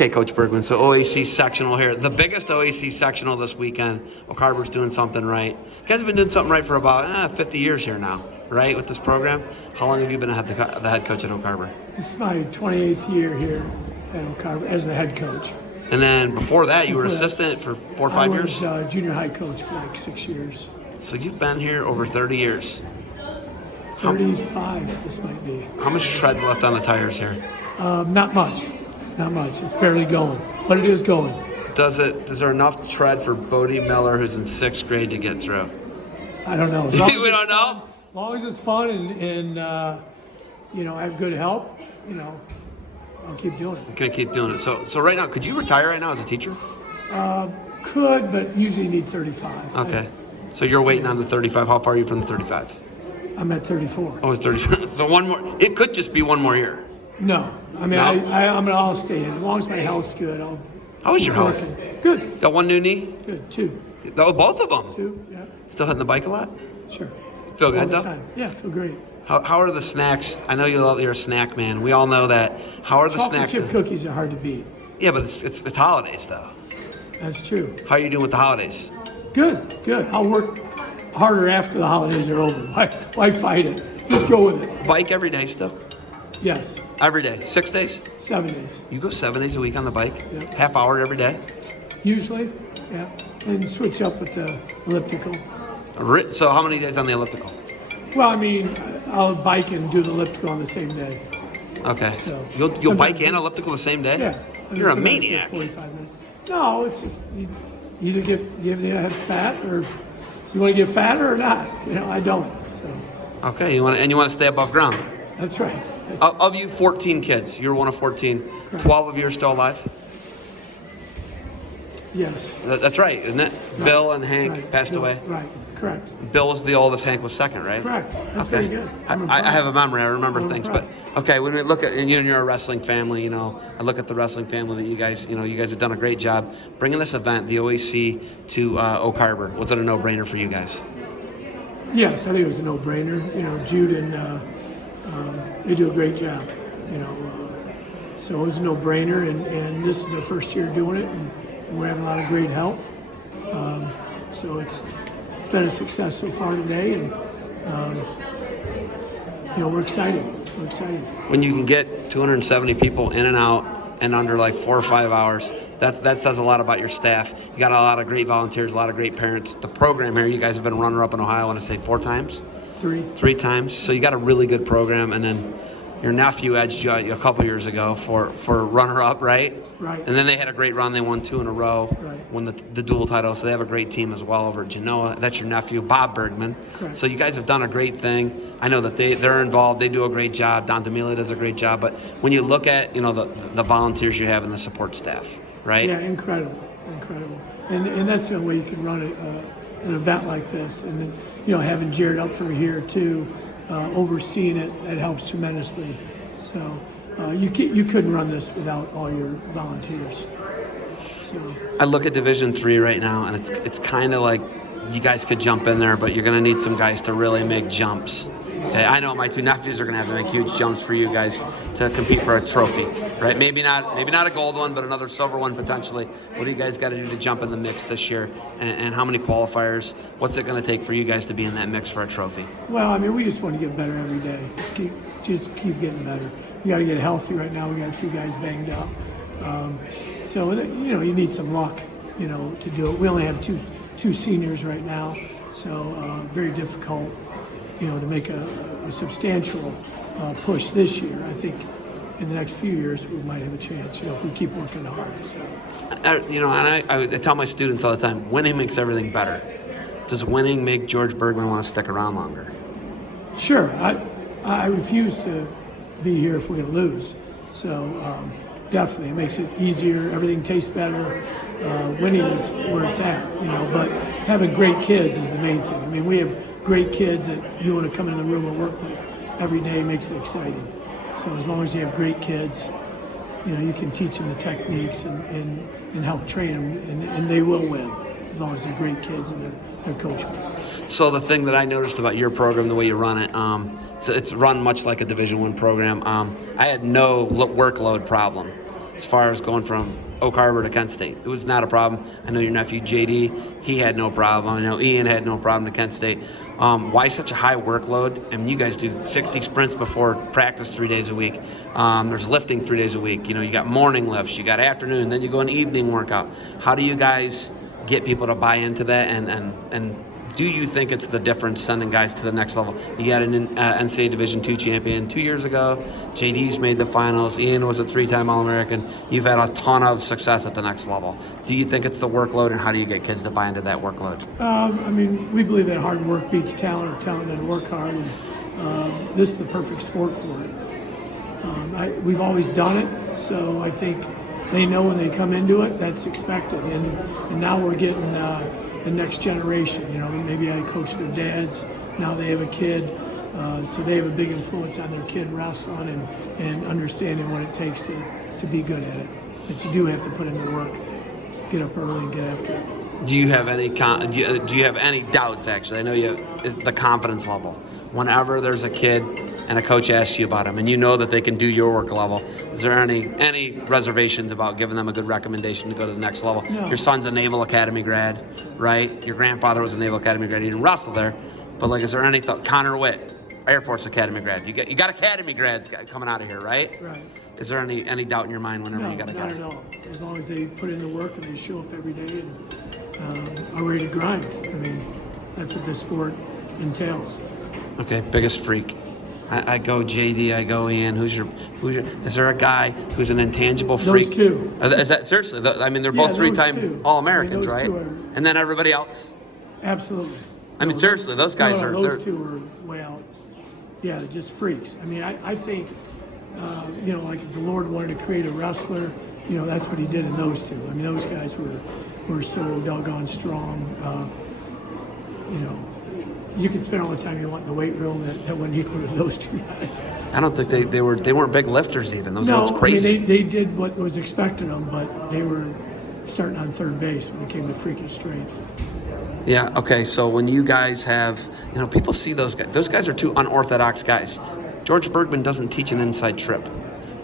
Okay, Coach Bergman, so OAC sectional here. The biggest OAC sectional this weekend. Oak Harbor's doing something right. You guys have been doing something right for about 50 years here now, right, with this program? How long have you been the head coach at Oak Harbor? This is my 28th year here at Oak Harbor as the head coach. And then before that, you were assistant for 4 or 5 years? I was junior high coach for like 6 years. So you've been here over 30 years. 35, this might be. How much tread's left on the tires here? Not much. Not much. It's barely going, but it is going. Is there enough tread for Bodie Miller, who's in 6th grade, to get through? I don't know. We don't know? As long as it's fun and I have good help, I'll keep doing it. Okay, keep doing it. So right now, could you retire right now as a teacher? Could, but usually need 35. Okay. So you're waiting on the 35. How far are you from the 35? I'm at 34. Oh, 35. So one more. It could just be one more year. No. I mean, no? I'll stay in. As long as my health's good, I'll How is your health? working. Good. Got one new knee? Good. 2. Oh, both of them? 2, yeah. Still hitting the bike a lot? Sure. Feel good, All the though? time. Yeah, feel great. How are the snacks? I know you're a snack man. We all know that. How are the Chocolate snacks? chip cookies are hard to beat. Yeah, but it's holidays, though. That's true. How are you doing with the holidays? Good. I'll work harder after the holidays are over. Why fight it? Just go with it. Bike every day still? Yes. Every day? 6 days? 7 days. You go 7 days a week on the bike? Yep. Half hour every day? Usually, yeah. And switch up with the elliptical. So how many days on the elliptical? Well, I mean, I'll bike and do the elliptical on the same day. Okay. So You'll bike and elliptical the same day? Yeah. You're a sometimes maniac. 45 minutes. No, it's just you either have fat or you want to get fatter or not. I don't. So Okay, you want to stay above ground. that's right. Of you 14 kids, you're one of 14. Correct. 12 of you are still alive? Yes. That's right, isn't it? Right. Bill and Hank Right. passed Bill, away. Right. Correct. Bill was the oldest, Hank was second, right? Correct. That's Okay. very good. I have a memory. I remember I'm things. impressed. But okay, when we look at and you're a wrestling family, I look at the wrestling family that you guys have done a great job bringing this event, the OAC, to Oak Harbor. Was it a no-brainer for you guys? Yes, I think it was a no-brainer. Jude and they do a great job. So it was a no-brainer, and this is our first year doing it, and we're having a lot of great help. So it's been a success so far today, and we're excited. We're excited. When you can get 270 people in and out in under like 4 or 5 hours, that says a lot about your staff. You got a lot of great volunteers, a lot of great parents. The program here, you guys have been runner-up in Ohio, I want to say 4 times? 3. 3 times. So you got a really good program, and then your nephew edged you a couple years ago for runner-up, right? Right. And then they had a great run. They won 2 in a row, Right. won the dual title. So they have a great team as well over at Genoa. That's your nephew, Bob Bergman. Correct. So you guys have done a great thing. I know that they're involved. They do a great job. Don DeMille does a great job. But when you look at the volunteers you have and the support staff, right? Yeah, incredible. And that's the way you can run an event like this. And then, having Jared up for a year too, overseeing it, that helps tremendously. So you couldn't run this without all your volunteers. So I look at Division III right now, and it's kind of like you guys could jump in there, but you're going to need some guys to really make jumps. Okay, I know my 2 nephews are going to have to make huge jumps for you guys to compete for a trophy, right? Maybe not a gold one, but another silver one potentially. What do you guys got to do to jump in the mix this year? And how many qualifiers? What's it going to take for you guys to be in that mix for a trophy? well, I mean, we just want to get better every day. Just keep getting better. You got to get healthy right now. We got a few guys banged up. So you need some luck, to do it. We only have two seniors right now, so very difficult, to make a substantial push this year. I think in the next few years we might have a chance, if we keep working hard. So. And I tell my students all the time, winning makes everything better. Does winning make George Bergman want to stick around longer? Sure. I refuse to be here if we're going to lose. So definitely, it makes it easier. Everything tastes better. Winning is where it's at, But having great kids is the main thing. I mean, we have great kids that you want to come in the room and work with every day. Makes it exciting. So as long as you have great kids, you can teach them the techniques and help train them, and they will win as long as they're great kids and they're coachable. So the thing that I noticed about your program, the way you run it, so it's run much like a Division I program. I had no workload problem. as far as going from Oak Harbor to Kent State. It was not a problem. I know your nephew JD, he had no problem. I know Ian had no problem to Kent State. Why such a high workload? I mean, you guys do 60 sprints before practice 3 days a week. There's lifting 3 days a week. You know, you got morning lifts, you got afternoon, then you go an evening workout. How do you guys get people to buy into that, and do you think it's the difference sending guys to the next level? You got an NCAA Division II champion 2 years ago. JD's made the finals. Ian was a 3-time All-American. You've had a ton of success at the next level. Do you think it's the workload, and how do you get kids to buy into that workload? I mean, we believe that hard work beats talent, or talent and work hard. And this is the perfect sport for it. We've always done it, so I think they know when they come into it, that's expected. And now we're getting the next generation. You know, maybe I coach their dads. Now they have a kid, so they have a big influence on their kid wrestling and understanding what it takes to be good at it. But you do have to put in the work, get up early and get after it. Do you have any do you have any doubts? Actually, I know you have the confidence level. Whenever there's a kid and a coach asks you about them, and you know that they can do your work level, is there any reservations about giving them a good recommendation to go to the next level? No. Your son's a Naval Academy grad, right? Your grandfather was a Naval Academy grad. He didn't wrestle there, but like, is there any thought? Connor Witt, Air Force Academy grad. You got Academy grads coming out of here, right? Right. Is there any doubt in your mind whenever you got a guy? Not at all. As long as they put in the work and they show up every day and are ready to grind. I mean, that's what this sport entails. Okay, biggest freak. I go JD, I go Ian. Who's your? Is there a guy who's an intangible freak? Those two. Is that seriously? I mean, they're both Yeah, those 3-time two. All-Americans, I mean, right? those two And then everybody else. Absolutely. I mean, seriously, those guys are. Those two are way out. Yeah, they're just freaks. I mean, I think, you know, like if the Lord wanted to create a wrestler, you know, that's what He did in those two. I mean, those guys were so doggone strong. You know, you could spend all the time you want in the weight room. That wouldn't equal to those two guys. I don't think they weren't big lifters even. Those are crazy. I mean, they did what was expected of them, but they were starting on third base when it came to freaking strength. Yeah, okay, so when you guys have, you know, people see those guys. Those guys are two unorthodox guys. George Bergman doesn't teach an inside trip.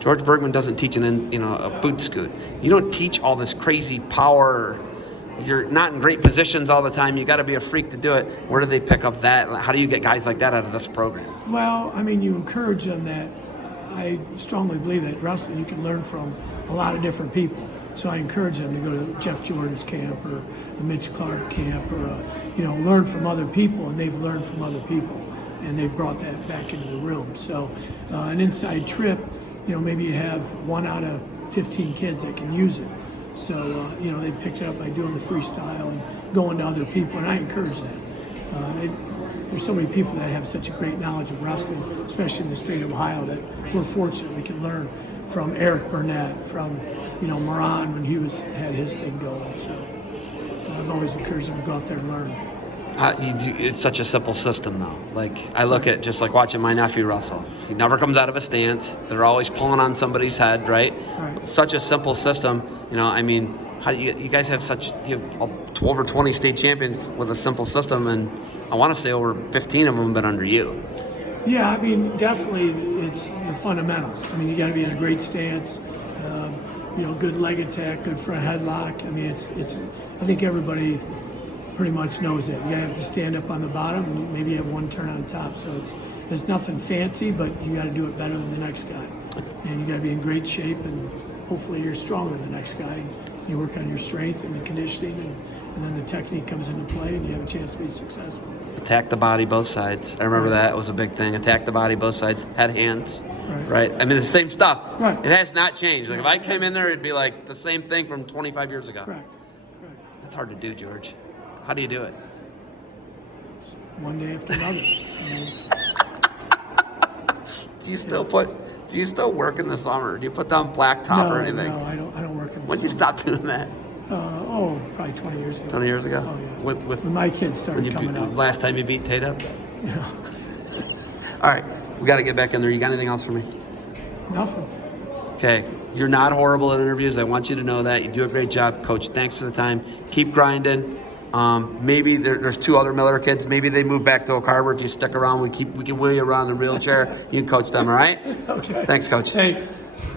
George Bergman doesn't teach a boot scoot. You don't teach all this crazy power. You're not in great positions all the time. You got to be a freak to do it. Where do they pick up that? How do you get guys like that out of this program? Well, I mean, you encourage them that. I strongly believe that wrestling, you can learn from a lot of different people. So I encourage them to go to Jeff Jordan's camp or a Mitch Clark camp or, learn from other people, and they've learned from other people, and they've brought that back into the room. So an inside trip, maybe you have 1 out of 15 kids that can use it. So, they picked it up by doing the freestyle and going to other people, and I encourage that. There's so many people that have such a great knowledge of wrestling, especially in the state of Ohio, that we're fortunate we can learn from Eric Burnett, from Moran when he had his thing going. So I've always encouraged them to go out there and learn. It's such a simple system, though. Like, I look at just like watching my nephew wrestle. He never comes out of a stance. They're always pulling on somebody's head, right? Right. Such a simple system. How do you guys have over 20 state champions with a simple system, and I want to say over 15 of them have been under you. Yeah, I mean, definitely it's the fundamentals. I mean, you got to be in a great stance, good leg attack, good front headlock. I mean, it's. I think everybody pretty much knows that. You got to have to stand up on the bottom, and maybe you have one turn on top. So it's nothing fancy, but you got to do it better than the next guy, and you got to be in great shape, and hopefully you're stronger than the next guy. You work on your strength and the conditioning, and then the technique comes into play, and you have a chance to be successful. Attack the body, both sides. I remember that was a big thing. Attack the body, both sides. Head, hands. Right. I mean, the same stuff. Right. It has not changed. Like, if I came in there, it'd be like the same thing from 25 years ago. Correct. That's hard to do, George. How do you do it? It's one day after another. Do you still work in the summer? Do you put down blacktop or anything? No, I don't work in the When did you stop doing that? Probably 20 years ago. 20 years ago? Oh, yeah. When my kids started coming up. Last time you beat Tate up? Yeah. All right, we got to get back in there. You got anything else for me? Nothing. Okay, you're not horrible at interviews. I want you to know that. You do a great job, Coach. Thanks for the time. Keep grinding. Maybe there's 2 other Miller kids. Maybe they move back to Oak Harbor. If you stick around, we can wheel you around in the wheelchair. You can coach them, all right? Okay. Thanks, Coach. Thanks.